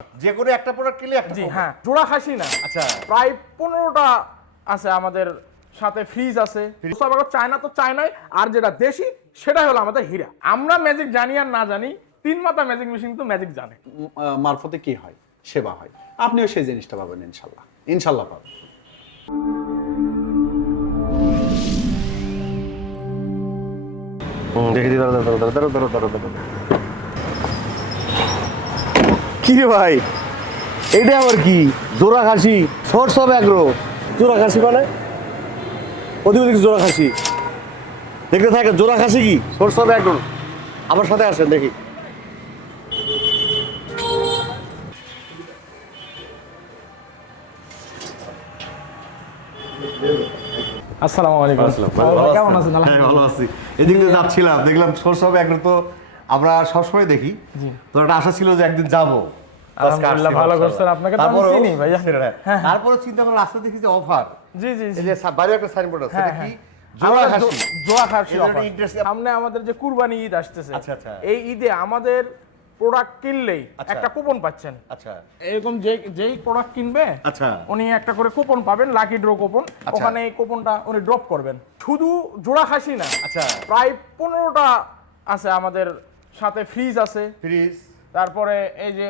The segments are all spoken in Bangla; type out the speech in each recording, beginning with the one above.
যে কোনো একটা প্রোডাক্ট কিনলে একটা জি হ্যাঁ, জোড়া খাসি না, আচ্ছা প্রায় 15টা আছে আমাদের সাথে, ফ্রিজ আছে। চায়না তো চায়নাই, আর যেটা দেশি সেটাই হলো আমাদের হীরা। আমরা ম্যাজিক জানি আর না জানি, তিন মাথা ম্যাজিক মেশিন তো ম্যাজিক জানে। মারফতে কি হয়, সেবা হয়, আপনিও সেই জিনিসটা পাবেন ইনশাল্লাহ, ইনশাল্লাহ পাবেন। দেখি কি রে ভাই, এটা আবার কি? জোড়া খাসি, সোর্স অফ অ্যাগ্রো। জোড়া খাসি মানে ওদিকে ওদিকে জোড়া খাসি দেখতে থাকে। জোড়া খাসি কি সোর্স অফ অ্যাগ্রো? আমার সাথে আসেন দেখি। আসসালামু আলাইকুম। কেমন আছেন? হ্যাঁ, ভালো আছি। এদিক দিয়ে যাচ্ছিলাম, দেখলাম সোর্স অফ অ্যাগ্রো তো আমরা সবসময় দেখি। তো একটা আশা ছিল যে একদিন যাবো। আলহামদুলিল্লাহ, ভালো করছেন। আপনাকে তো আমি চিনি ভাইয়া। তারপরে চিন্তা করলাম, রাস্তা দেখি যে অফার। জি জি এই যে বাইরে একটা সাইনবোর্ড আছে, এটা কি? জোড়া জোড়া খাসি, খাসি। জোড়া খাসি এদের offer। interest- সামনে আমাদের যে কুরবানি ঈদ আসতেছে, আচ্ছা, আচ্ছা। এই ঈদে আমাদের প্রোডাক্ট কিনলেই আচ্ছা। একটা কুপন পাচ্ছেন। আচ্ছা এরকম যেই প্রোডাক্ট কিনবে আচ্ছা উনি একটা করে কুপন পাবেন, লাকি ড্র কুপন। আচ্ছা। ওখানে এই কুপনটা উনি ড্রপ করবেন। শুধু জোড়া খাসি না, আচ্ছা প্রায় 15টা আছে আমাদের সাথে, ফ্রিজ আছে, ফ্রিজ। তারপরে এই যে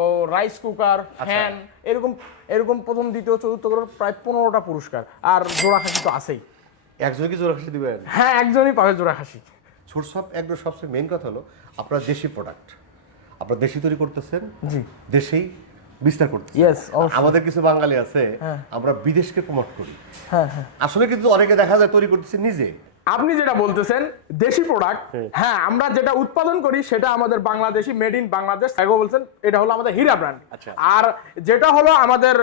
ও রাইস কুকার, আচ্ছা। ফ্যান, এরকম এরকম প্রথম দ্বিতীয় চতুর্থ করে প্রায় 15টা পুরস্কার। আর জোড়া খাসি তো আছেই। একজন কি জোড়া খাসি দিবেন? হ্যাঁ, একজনই পাবে জোড়া খাসি। সোর্স অফ অ্যাগ্রো সবচেয়ে মেইন কথা হলো আপনার দেশি প্রোডাক্ট, আপনার দেশি তৈরি করতেছেন, জি দেশেই বিস্তার করতেছেন। Yes, অবশ্যই। আমাদের কিছু বাঙালি আছে, হ্যাঁ। আমরা বিদেশকে প্রমোট করি। হ্যাঁ হ্যাঁ, আসলে কিন্তু অনেকে দেখা যায় তৈরি করতেছে নিজে। আপনি যেটা বলতেছেন দেশি প্রোডাক্ট, হ্যাঁ আমরা যেটা উৎপাদন করি সেটা আমাদের বাংলাদেশি, মেড ইন বাংলাদেশ। আগেও বলছেন এটা হলো আমাদের হীরা ব্র্যান্ড। আচ্ছা। আর যেটা হলো আমাদের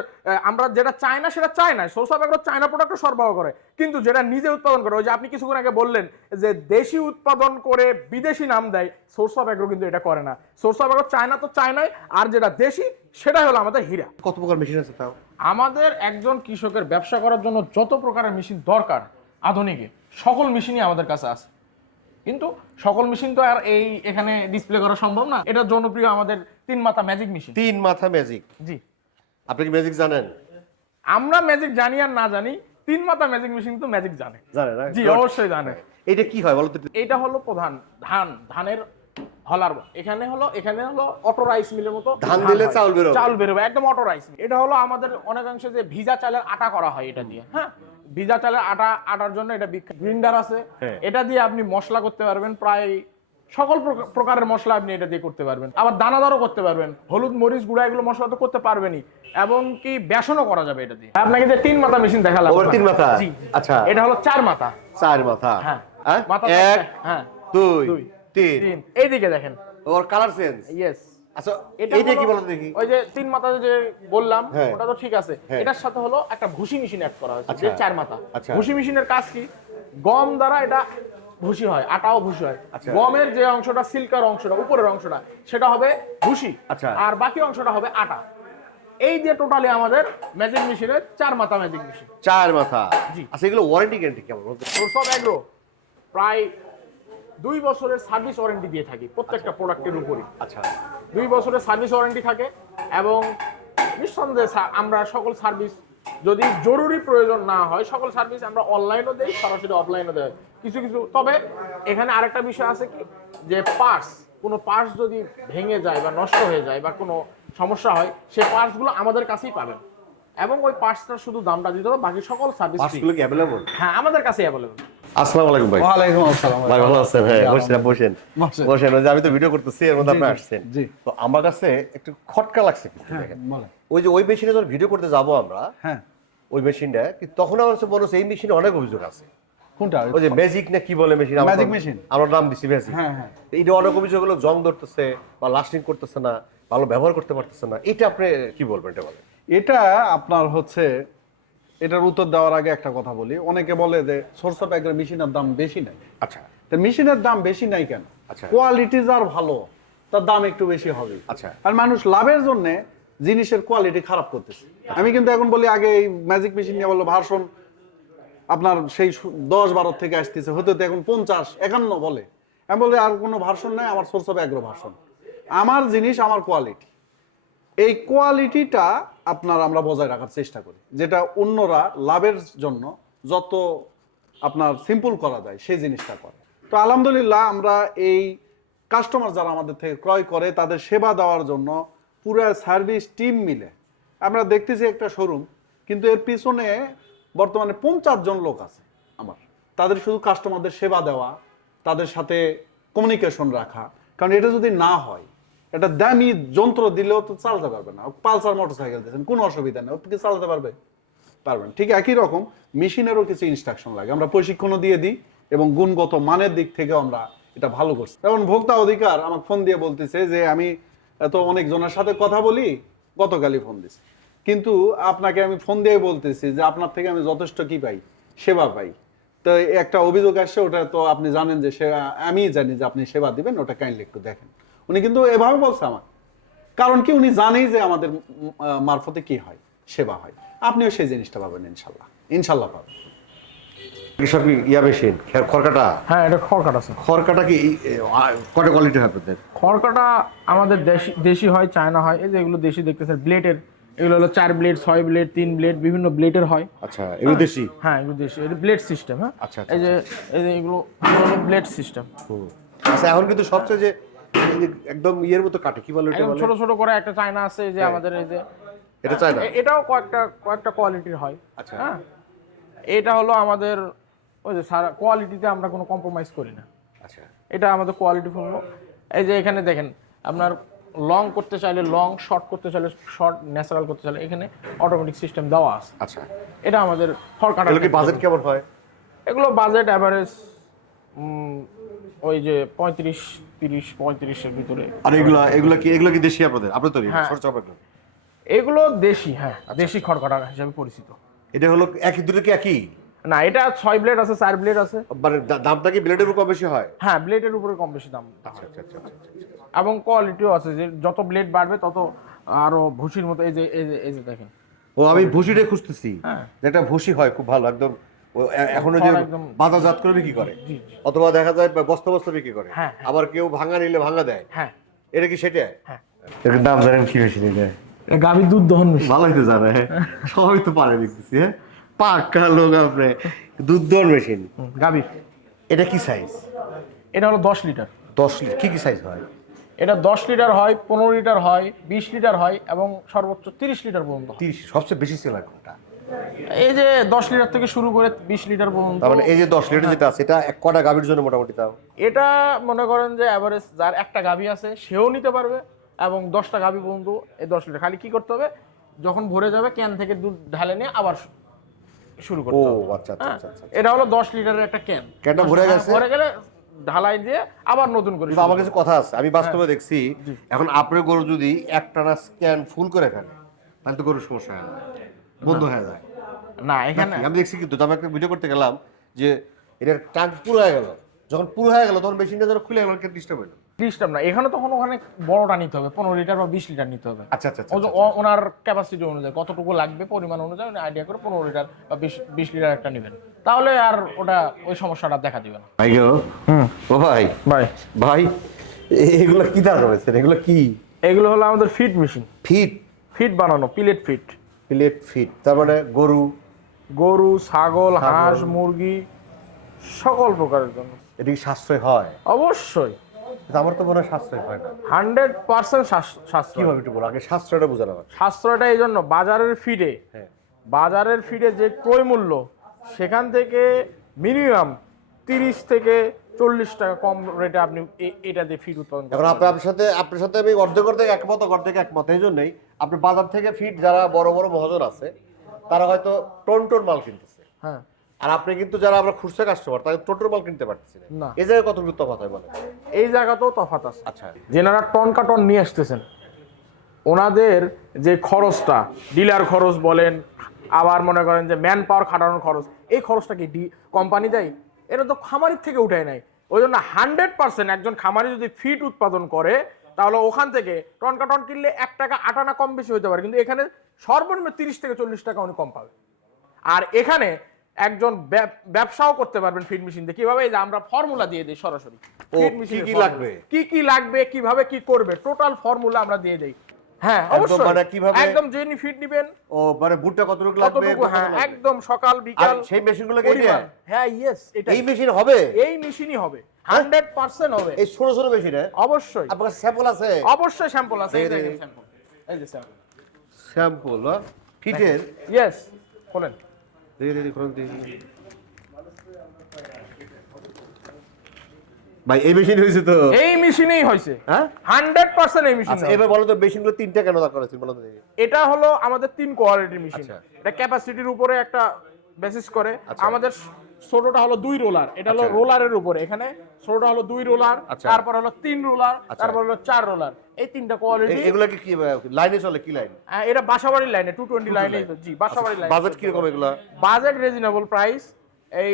আমরা যেটা চাই না সেটা চাই না। সোর্স অফ অ্যাগ্রো চায়না প্রোডাক্টও সরবরাহ করে, কিন্তু যেটা নিজে উৎপাদন করে, ওই যে আপনি কিছুক্ষণ আগে বললেন যে দেশি উৎপাদন করে বিদেশি নাম দেয়, সোর্স অফ অ্যাগ্রো কিন্তু এটা করে না। সোর্স অফ অ্যাগ্রো চায়না তো চায়নাই, আর যেটা দেশি সেটাই হলো আমাদের হীরা। কত প্রকার মেশিন আছে তাও? আমাদের একজন কৃষকের ব্যবসা করার জন্য যত প্রকারের মেশিন দরকার আধুনিকে, সকল মেশিনই আমাদের কাছে আছে। কিন্তু সকল মেশিন তো আর এই এখানে ডিসপ্লে করা সম্ভব না। এটা জনপ্রিয় আমাদের তিন মাথা ম্যাজিক মেশিন। তিন মাথা ম্যাজিক। জি, আপনি কি ম্যাজিক জানেন? আমরা ম্যাজিক জানি আর না জানি, তিন মাথা ম্যাজিক মেশিন তো ম্যাজিক জানে। জানেন না? জি, অবশ্যই জানে। এটা কি হয় বলো তো? এটা হলো প্রধান ধানের হলার। এখানে হলো অটো রাইস মিলের মতো ধান দিলে হয়। চাউল বেরোবে। চাউল বেরোবে, একদম অটো রাইস মিল। এটা হলো আমাদের অনেকাংশে যে ভিজা চালের আটা করা হয় এটা দিয়ে। হ্যাঁ, ভিজা চালের আটার জন্য এটা গ্রিন্ডার আছে। হ্যাঁ। এটা দিয়ে আপনি মশলা করতে পারবেন, প্রায় সকল প্রকারের মশলা আপনি এটা দিয়ে করতে পারবেন। আবার দানাদারও করতে পারবেন, হলুদ মরিচ গুঁড়া এগুলো মশলা তো করতে পারবেনই, এবং কি বেসনও করা যাবে এটা দিয়ে। আপনাকে যে তিন মাথা মেশিন দেখালাম, ওর তিন মাথা? জি। আচ্ছা। এটা হলো চার মাথা। চার মাথা। হ্যাঁ, হ্যাঁ? মাথা এক, হ্যাঁ, দুই, দুই, তিন। তিন। এইদিকে দেখেন। ওর কালার চেঞ্জ। ইয়েস। আচ্ছা, এইটা কি বলো তো দেখি? ওই যে তিন মাথা যে বললাম, হ্যাঁ। ওটা তো ঠিক আছে। হ্যাঁ। এটার সাথে হলো একটা ভুসি মেশিন অ্যাড করা হয়েছে, আচ্ছা। যে চার মাথা। আচ্ছা। ভুসি মেশিনের কাজ কি? গম দ্বারা এটা ভুসি হয়, আটাও ভুসি হয়। আচ্ছা। গমের যে অংশটা, সিল্কার অংশটা, উপরের অংশটা, সেটা হবে ভুসি। আচ্ছা। আর বাকি অংশটা হবে আটা। এই দিয়ে টোটালি আমাদের ম্যাজিক মেশিনের চার মাথা ম্যাজিক মেশিন। চার মাথা। জি। আচ্ছা, এগুলো ওয়ারেন্টি গ্যারান্টি কেমন? সোর্স অফ অ্যাগ্রো প্রায় 2 বছরের সার্ভিস ওয়ারেন্টি দিয়ে থাকি প্রত্যেকটা প্রোডাক্টের উপরই। আচ্ছা 2 বছরের সার্ভিস ওয়ারেন্টি থাকে, এবং নিঃসন্দেহে আমরা সকল সার্ভিস, যদি জরুরি প্রয়োজন না হয়, সকল সার্ভিস আমরা অনলাইনও দেই, সরাসরি অফলাইনও দেই কিছু কিছু। তবে এখানে আরেকটা বিষয় আছে কি, যে কোনো পার্টস যদি ভেঙে যায় বা নষ্ট হয়ে যায় বা কোনো সমস্যা হয়, সেই পার্টসগুলো আমাদের কাছেই পাবেন, এবং ওই পার্টসটা শুধু দামটা দিতে হবে, বাকি সকল সার্ভিস পাঁচগুলো কি অ্যাভেলেবল? হ্যাঁ, আমাদের কাছেই অ্যাভেলেবল। আসসালামু আলাইকুম ভাই। ওয়ালাইকুম আসসালাম। ভাই ভালো আছেন? হ্যাঁ, বসেন বসেন। বসেন। ওই যে আমি তো ভিডিও করতেছি, এর মধ্যে জি, আপনি জি, আসছেন। জি। তো আমার কাছে একটু খটকা লাগছে কিন্তু দেখেন। বলেন। ওই যে ওই মেশিনে যখন ভিডিও করতে যাব আমরা, হ্যাঁ, ওই মেশিনটা তখন আমার কাছে মনে হচ্ছে এই মেশিনে অনেক অভিযোগ আছে। কোনটা? ওই যে ম্যাজিক না কি বলে মেশিন, Magic machine? আমরা নাম দিছি ম্যাজিক। হ্যাঁ, হ্যাঁ। এটা অনেক অভিযোগ হলো, জং ধরতেছে বা লাস্টিং করতেছে না, ভালো ব্যবহার করতে পারতেছে না। এটা আপনি কি বলবেন? এটা বলেন। এটা আপনার হচ্ছে, এটার উত্তর দেওয়ার আগে একটা কথা বলি। অনেকে বলে যে সোর্স অফ অ্যাগ্রো মেশিনের দাম বেশি নাই। আচ্ছা তো মেশিনের দাম বেশি নাই কেন? আচ্ছা। কোয়ালিটি যার ভালো, তার দাম একটু বেশি হবে। আচ্ছা। আর মানুষ লাভের জন্য জিনিসের কোয়ালিটি খারাপ করতেছে। আমি কিন্তু এখন বলি, আগে এই ম্যাজিক মেশিন নিয়ে বললো ভার্সন আপনার সেই 10-12 থেকে আসতেছে, হতে এখন 50-51 বলে। আমি বলি আর কোনো ভার্সন নাই, আমার সোর্স অফ অ্যাগ্রো ভার্সন। আমার জিনিস আমার কোয়ালিটি, এই কোয়ালিটিটা আপনার আমরা বজায় রাখার চেষ্টা করি, যেটা অন্যরা লাভের জন্য যত আপনার সিম্পল করা যায় সেই জিনিসটা করে। তো আলহামদুলিল্লাহ আমরা এই কাস্টমার যারা আমাদের থেকে ক্রয় করে তাদের সেবা দেওয়ার জন্য পুরো সার্ভিস টিম মিলে আমরা দেখতেছি একটা শোরুম, কিন্তু এর পিছনে বর্তমানে 50 জন লোক আছে আমার, তাদের শুধু কাস্টমারদের সেবা দেওয়া, তাদের সাথে কমিউনিকেশন রাখা। কারণ এটা যদি না হয়, এটা দামি যন্ত্র দিলেও তো চালাতে পারবে না। পালসার মোটরসাইকেল দিয়েছেন, কোনো অসুবিধা নেই, কি চালাতে পারবে? পারবেন। ঠিক একই রকম মেশিনেরও কিছু ইনস্ট্রাকশন লাগে, আমরা প্রশিক্ষণও দিয়ে দিই এবং গুণগত মানের দিক থেকেও আমরা এটা ভালো করছি। যেমন ভোক্তা অধিকার আমাকে ফোন দিয়ে বলতেছে যে আমি এত অনেকজনের সাথে কথা বলি, গতকালই ফোন দিছি, কিন্তু আপনাকে আমি ফোন দিয়ে বলতেছি যে আপনার থেকে আমি যথেষ্ট কি পাই, সেবা পাই। তো একটা অভিযোগ আসছে, ওটা তো আপনি জানেন যে সেবা, আমি জানি যে আপনি সেবা দিবেন, ওটা কাইন্ডলি একটু দেখেন। উনি কিন্তু এভাবে বলছে আমার, কারণ কি উনি জানেই যে আমাদের মারফতে কি হয়, সেবা হয়। আপনিও সেই জিনিসটা পাবেন ইনশাল্লাহ, ইনশাল্লাহ পাবেন। সব কি ইয়া মেশিন খড়কাটা? হ্যাঁ, এটা খড়কাটা আছে। খড়কাটা কি কটা কোয়ালিটি হয় আপনাদের? খড়কাটা আমাদের দেশি হয়, চায়না হয়। এই যে এগুলো দেশি দেখতেছেন, ব্লেডের এগুলো হলো 4 ব্লেড, 6 ব্লেড, 3 ব্লেড, বিভিন্ন ব্লেডের হয়। আচ্ছা, এগুলো দেশি? হ্যাঁ, এগুলো দেশি, এটা ব্লেড সিস্টেম। হ্যাঁ, আচ্ছা, এই যে এগুলো হলো ব্লেড সিস্টেম। আচ্ছা, এখন কিন্তু সবচেয়ে যে একদম ইয়ের মতো কাটে, কি বলে এটা? একদম বলে ছোট ছোট করে একটা চায়না আছে, এই যে আমাদের এই যে এটা চায়না, এটাও কয়েকটা কোয়ালিটির হয়। আচ্ছা। হ্যাঁ, এটা হলো আমাদের ওই যে সারা কোয়ালিটিতে আমরা কোনো কম্প্রোমাইজ করি না। আচ্ছা, এটা আমাদের কোয়ালিটি ফুল। এই যে এখানে দেখেন, আপনার লং করতে চাইলে লং, শর্ট করতে চাইলে শর্ট, ন্যাচারাল করতে চাইলে এখানে অটোমেটিক সিস্টেম দেওয়া আছে। আচ্ছা। এটা আমাদের খড়কাটা। এগুলো কি বাজেট কেমন হয়? এগুলো বাজেট অ্যাভারেজ ওই যে 35-35-35 এর ভিতরে। আর এগুলো কি দেশি আপনাদের? আপনাদের তৈরি? হ্যাঁ। সরচা আপনাদের? এগুলো দেশি, হ্যাঁ, দেশি খড়কাটা হিসেবে পরিচিত। এটা হলো একই, দুটো কি একই? না, এটা 6 ব্লেড আছে, 4 ব্লেড আছে। মানে দামটা কি ব্লেডের উপর কম বেশি হয়? হ্যাঁ, ব্লেডের উপরে কম বেশি দাম। আচ্ছা আচ্ছা আচ্ছা আচ্ছা। এবং কোয়ালিটিও আছে, যে যত ব্লেড বাড়বে তত আরো ভুসির মতো। এই যে দেখেন, ও আমি ভুসিটা খুঁজতেছি। হ্যাঁ। যেটা ভুসি হয় খুব ভালো, একদম এখনো যে একদম বাজারজাত করে বিক্রি করে, জি। অথবা দেখা যায় বস্তা বস্তা বিক্রি করে। হ্যাঁ। আবার কেউ ভাঙা নিলে ভাঙা দেয়। হ্যাঁ, এটা কি সেটা? হ্যাঁ। এর নাম জানেন কি মেশিন? এটা গাভীর দুধ দহন মেশিন। ভালোই তো জানে, সবাই তো পারে দেখতেছি। হ্যাঁ, পাক্কা লোক আপনি। দুধ দহন মেশিন গাভীর। এটা কি সাইজ? এটা হলো 10 লিটার। 10 লিটার? কি কি সাইজ হয়? এটা 10 লিটার হয়, 15 লিটার হয়, 20 লিটার হয় এবং সর্বোচ্চ 30 লিটার পর্যন্ত হয়। 30? সবচেয়ে বেশি সেলার কোনটা? এই যে 10 লিটার থেকে শুরু করে 20 লিটার পর্যন্ত। তার মানে এই যে 10 লিটার যেটা আছে, এটা এক কটা গাভীর জন্য মোটামুটি তাও? এটা মনে করেন যে এভারেজ যার একটা গাভী আছে সেও নিতে পারবে, এবং 10টা গাভী পর্যন্ত এই 10 লিটার। খালি কি করতে হবে, যখন ভরে যাবে ক্যান থেকে দুধ ঢালে নিয়ে আবার শুরু করতে হবে। ও আচ্ছা আচ্ছা আচ্ছা। এটা হলো 10 লিটারের একটা ক্যান। ক্যানটা ভরে গেছে, ভরে গেলে ঢালাই দিয়ে আবার নতুন করে কিন্তু আমার কাছে কথা আছে, আমি বাস্তবে দেখছি। এখন আপনার গরু যদি একটানা স্ক্যান ফুল করে ফেলে, তাহলে তো গরুর সমস্যা হয় না, বন্ধ হয়ে যায় না। এখানে আমি দেখছি, কিন্তু আমি একটা ভিডিও করতে গেলাম যে এটার ট্যাঙ্ক পুরো হয়ে গেল, যখন পুরো হয়ে গেল তখন মেশিনটা যখন খুলে গেল, ডিস্টার্ব হলো। ডিস্টার্ব না, এখানে তখন ওখানে বড়টা নিতে হবে, 15 লিটার বা 20 লিটার নিতে হবে। আচ্ছা আচ্ছা ওনার ক্যাপাসিটি অনুযায়ী কতটুকু লাগবে, পরিমাণ অনুযায়ী আইডিয়া করে 15 লিটার বা 20 লিটার একটা নেবেন, তাহলে আর ওটা ওই সমস্যাটা দেখা দিবে না। ভাই গো, ও ভাই ভাই ভাই এগুলো কি দাঁড় রয়েছে? এগুলো কি? এগুলো হলো আমাদের ফিড মেশিন। ফিট বানানো, পিলেট ফিট, তার মানে গরু, ছাগল, হাঁস, মুরগি সকল প্রকারের জন্য। এটা কি সাশ্রয় হয়? অবশ্যই। আমার তো মনে হয় সাশ্রয় হয় না। 100% সাশ্রয়। কিভাবে একটু বলো, আগে সাশ্রয়টা বোঝানো হয়। সাশ্রয়টা এই জন্য, বাজারের ফিডে যে ক্রয় মূল্য, সেখান থেকে মিনিমাম 30 থেকে 40 টাকা কম রেটে আপনি এটা দিয়ে ফিড উৎপাদন এখন আপনার সাথে আমি অর্ধেক একমত। এই জন্যই আপনি বাজার থেকে ফিড, যারা বড় বড় মহাজন আছে তারা হয়তো টন মাল কিনতেছে। হ্যাঁ। আর আপনি কিন্তু যারা আমরা খুচরা কাস্টমার, তাদের টোটোর মাল কিনতে পারতেছি না। এই জায়গায় কতটুকু তফাৎ হয় বলে? এই জায়গাতেও তফাৎ আছে। আচ্ছা, যেনারা টন নিয়ে আসতেছেন, ওনাদের যে খরচটা, ডিলার খরচ বলেন, আবার মনে করেন যে ম্যান পাওয়ার খাটানোর খরচ, এই খরচটা কি কোম্পানি দেয়? এটা তো খামারির থেকে উঠায় নাই। ওই জন্য 100% একজন খামারি যদি ফিড উৎপাদন করে, তাহলে ওখান থেকে টন কিনলে 1 টাকা 8 আনা কম বেশি হতে পারে, কিন্তু এখানে সর্বনিম্ন 30 থেকে 40 টাকা উনি কম পাবে। আর এখানে একজন ব্যবসাও করতে পারবেন ফিড মেশিন দিয়ে। কিভাবে? এই যে আমরা ফর্মুলা দিয়ে দিই সরাসরি, কি লাগবে, কিভাবে কি করবে, টোটাল ফর্মুলা আমরা দিয়ে দিই। হ্যাঁ একদম অবশ্যই মানে কিভাবে একদম জেনি ফিট নেবেন ও মানে বুটটা কতটুকু লাগবে কতটুকু, হ্যাঁ কতটুকু লাগবে? একদম সকাল আর বিকাল সেই মেশিনগুলো কে দিয়ে পরিমাণ। হ্যাঁ ইয়েস এটা এই মেশিন হবে এই মেশিনই হবে 100% হবে এই ছোট ছোট মেশিন অবশ্যই আপনার স্যাম্পল আছে অবশ্যই স্যাম্পল আছে এই দে, দে, দেখেন দে। স্যাম্পল এই যে স্যাম্পল স্যাম্পল ফিটের ইয়েস বলেন দেখি কোন দিন ভাই এই মেশিন হয়েছে তো এই মেশিনেই হয়েছে হ্যাঁ 100% এই মেশিন আচ্ছা এবার বলো তো মেশিনগুলো তিনটা কেন দরকার আছে বলো তো দেখি। এটা হলো আমাদের 3 কোয়ালিটির মেশিন আচ্ছা। এটা ক্যাপাসিটির উপরে একটা বেসিস করে আচ্ছা। আমাদের ছোটটা হলো 2 রোলার এটা হলো আচ্ছা। রোলারের উপরে এখানে ছোটটা হলো 2 রোলার আচ্ছা। তারপর হলো 3 রোলার আচ্ছা। তারপর হলো 4 রোলার এই তিনটা কোয়ালিটি এগুলা কি লাইনে চলে কি লাইন এটা বাসাবাড়ির লাইনে 220 লাইনে জি বাসাবাড়ির লাইনে বাজেট কি রকম এগুলা বাজেট রিজনেবল প্রাইস এই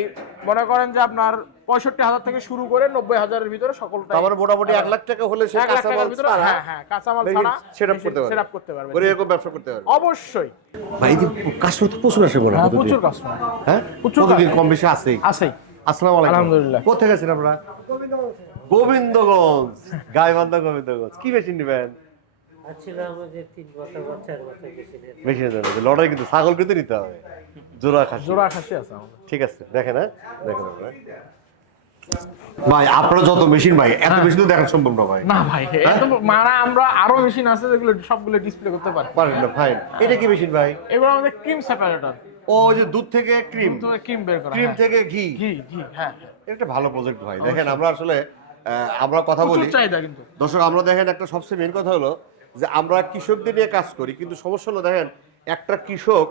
মনে করেন যে আপনার 65,000 থেকে শুরু করে 90,000 এর ভিতরে সকলটা তার মানে মোটামুটি 1 লাখ টাকা হলে সে 1 লাখ কাঁচামাল টাকার ভিতরে ছাড়া হ্যাঁ হ্যাঁ কাঁচামাল ছাড়া সেটআপ করতে পারবে সেটআপ করতে পারবে ওরে এরকম ব্যবসা করতে পারবে অবশ্যই ভাই এই কাস্টমার তো প্রচুর আসে বড় হ্যাঁ প্রচুর কাস্টমার হ্যাঁ প্রচুর প্রতিদিন customer। কম বেশি আছেই আছেই আসসালামু আলাইকুম আলহামদুলিল্লাহ। কোথায় গেছেন আপনারা গোবিন্দগঞ্জ গাইবান্ধা গোবিন্দগঞ্জ কি মেশিন নেবেন আছিলাম যে 3 বছর বা 4 বছর গেছিলেন মেশিনে যাবে লড়াই কিন্তু ছাগল কিন্তু নিতে হবে জোড়া খাসি জোড়া খাসি আছে আমাদের ঠিক আছে দেখেন হ্যাঁ দেখেন আপনারা ভাই আপনারা যত মেশিন ভাই এত মেশিন তো দেখা সম্ভব না ভাই না ভাই এত মানে আমরা আরো মেশিন আছে যেগুলো সবগুলো ডিসপ্লে করতে পারি পারেন না ভাই এটা কি মেশিন ভাই এবার আমাদের ক্রিম সেপারেটর ও যে দুধ থেকে ক্রিম তো ক্রিম বের করা ক্রিম থেকে ঘি ঘি ঘি হ্যাঁ এটা একটা ভালো প্রজেক্ট ভাই দেখেন আমরা আসলে আমরা কথা বলি প্রচুর চাহিদা কিন্তু দর্শক আমরা দেখেন একটা সবচেয়ে মেন কথা হলো যে আমরা কৃষকদের নিয়ে কাজ করি কিন্তু সমস্যা হলো দেখেন একটা কৃষক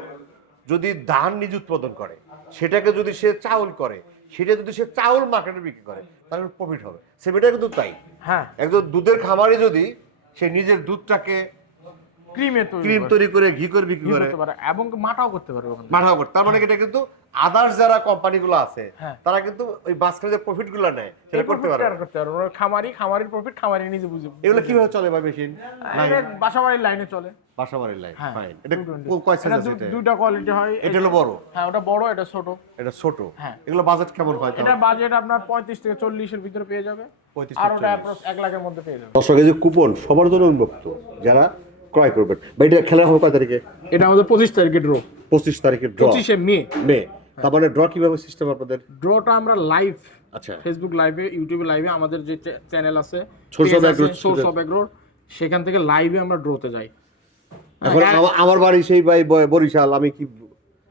যদি ধান নিজ উৎপাদন করে সেটাকে যদি সে চাউল করে সেটা যদি সে চাউল মার্কেটে বিক্রি করে তাহলে প্রফিট হবে সেটা কিন্তু তাই হ্যাঁ একজন দুধের খামারে যদি সে নিজের দুধটাকে ক্রিম তৈরি করে ঘি করে বিক্রি করে করতে পারে এবং মাটাও করতে পারে ওখানে মাঠাও করে তার মানে এটা কিন্তু আদার্স যারা কোম্পানিগুলো আছে হ্যাঁ। তারা কিন্তু ওই মাঝখানে যে প্রফিট গুলো নেয় সেটা করতে পারে না। করতে পারে ওরা খামারির প্রফিট খামারি নিজে বুঝে এগুলো কিভাবে চলে ভাই মেশিন এটা বাসাবাড়ির লাইনে চলে বাসাবাড়ির লাইন হ্যাঁ ফাইন এটা কয় সাইজ আছে এটা দুইটা কোয়ালিটি হয় এটা হলো বড় হ্যাঁ ওটা বড় এটা ছোট এটা ছোট হ্যাঁ। এগুলো বাজেট কেমন হয় এটা বাজেট আপনার 35 থেকে 40 এর ভিতরে পেয়ে যাবে 35 আর থেকে ওটা 40 অ্যাপ্রক্স 1 লাখের মধ্যে পেয়ে যাবে দর্শক এই যে কুপন সবার জন্য উন্মুক্ত যারা ক্রয় করবেন ভাই এটা খেলা হবে কয় তারিখে এটা আমাদের 25 তারিখে ড্র 25 তারিখে ড্র 25 মে মে তার মানে ড্র কিভাবে সিস্টেম আপনাদের ড্রটা আমরা লাইভ আচ্ছা ফেসবুক লাইভে ইউটিউবে লাইভে আমাদের যে চ্যানেল আছে Source of Agro source of agro সেখান থেকে লাইভে আমরা ড্রোতে যাই এখন আমার বাড়ি সেই ভাই বরিশাল আমি কি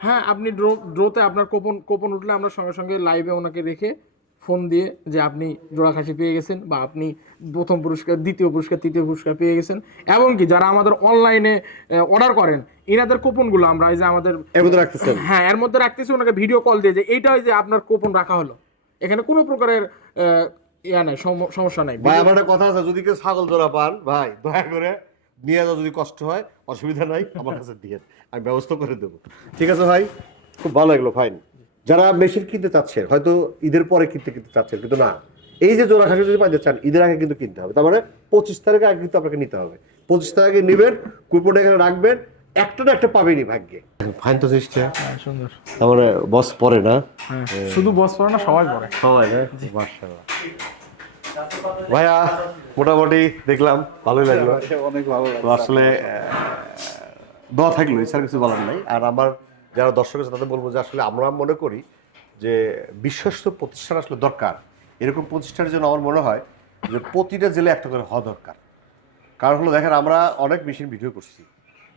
হ্যাঁ আপনি ড্রোতে আপনার কোপন উঠলে আমরা সঙ্গে সঙ্গে লাইভে ওনাকে রেখে ফোন দিয়ে যে আপনি জোড়া খাসি পেয়ে গেছেন বা আপনি প্রথম পুরস্কার দ্বিতীয় পুরস্কার তৃতীয় পুরস্কার পেয়ে গেছেন এবং কি যারা আমাদের অনলাইনে অর্ডার করেন এনাদের কুপনগুলো আমরা এই যে আমাদের এর মধ্যে রাখতেছেন হ্যাঁ এর মধ্যে রাখতেছি ওনাকে ভিডিও কল দিয়ে যে এইটাই যে আপনার কুপন রাখা হলো এখানে কোনো প্রকারের ইয়া নাই সমস্যা নাই ভাই আমার একটা কথা আছে যদি কেউ ছাগল জোড়া পান ভাই দয়া করে নিয়ে যাও যদি কষ্ট হয় অসুবিধা নাই আমার কাছে দিয়ে আমি ব্যবস্থা করে দেবো ঠিক আছে ভাই খুব ভালো লাগলো ফাইন যারা মেশিন কিনতে চাচ্ছেন হয়তো ঈদের পরে কিনতে চাচ্ছেন কিন্তু না এই যে জোড়া খাসি যদি পাইতে চান ঈদের আগে কিন্তু কিনতে হবে তার মানে 25 তারিখে আগে কিন্তু আপনাকে নিতে হবে 25 তারিখে নেবেন কুপন এখানে রাখবেন একটা না একটা পাবেনই ভাগ্যে ফাইন তো চেষ্টা সুন্দর তার মানে বস পরে না শুধু বস পড়ে না সবাই পড়ে সবাই না মাশাআল্লাহ ভাইয়া মোটামুটি দেখলাম ভালোই লাগলো অনেক ভালো তো আসলে দোয়া থাকলো এছাড়া কিছু বলার নাই আর আমার যারা দর্শক আছে তাদের বলবো যে আসলে আমরা মনে করি যে বিশ্বস্ত প্রতিষ্ঠান আসলে দরকার এরকম প্রতিষ্ঠানের জন্য আমার মনে হয় যে প্রতিটা জেলে একটা করে হওয়া দরকার কারণ হলো দেখেন আমরা অনেক মেশিন ভিডিও করছি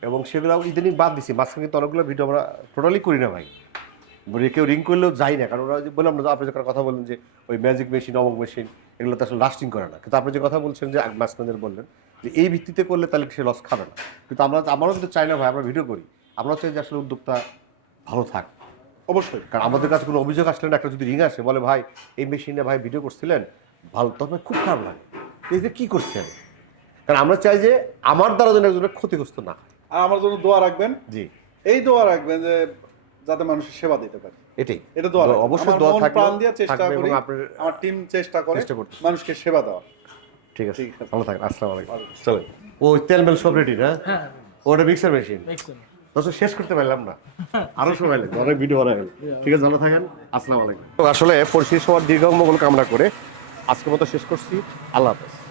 এবং সেগুলো ইদানিং বাদ দিছি মাঝখানে কিন্তু অনেকগুলো ভিডিও আমরা টোটালি করি না ভাই কেউ রিং করলেও যাই না কারণ ওরা বললাম না আপনি যে কথা বললেন যে ওই ম্যাজিক মেশিন অমুক মেশিন এগুলো তো আসলে লাস্টিং করে না কিন্তু আপনি যে কথা বলছেন যে মাঝখানে বললেন যে এই ভিত্তিতে করলে তাহলে সে লস খাবে না কিন্তু আমরাও কিন্তু চাই না ভাই আমরা ভিডিও করি আমরাও চাই যে আসলে উদ্যোক্তা ভালো থাক অবশ্যই কারণ আমাদের কাছে কোনো অভিযোগ আসলে না একটা যদি রিং আসে বলে ভাই এই মেশিনে ভাই ভিডিও করছিলেন ভালো তবে খুব খারাপ লাগে এই যে কী করছেন কারণ আমরা চাই যে আমার দ্বারা যেন একজনের ক্ষতিগ্রস্ত না হয়। আর আমার জন্য দোয়া রাখবেন জি এই দোয়া রাখবেন যে যাতে মানুষের সেবা দিতে পারে এটাই এটা দোয়া রাখবেন। অবশ্যই আমার দোয়া মন থাকবে প্রাণ দিয়ে চেষ্টা থাকবে করি এবং আপনার আমার টিম চেষ্টা করে চেষ্টা করতেছে। মানুষকে সেবা দেওয়া ঠিক আছে ঠিক আছে। ভালো থাকেন আসসালামু আলাইকুম চলেন ও তেল মেল সব রেডি না হ্যাঁ ওটা মিক্সার মেশিন দর্শক শেষ করতে পারলাম না আরো সময় লাগবে অনেক ভিডিও বানাবেন ঠিক আছে ভালো থাকেন আসসালামু আলাইকুম আসলে পরিস্থিতি সবার দীর্ঘ মঙ্গল কামনা করে আজকের মতো শেষ করছি আল্লাহ হাফেজ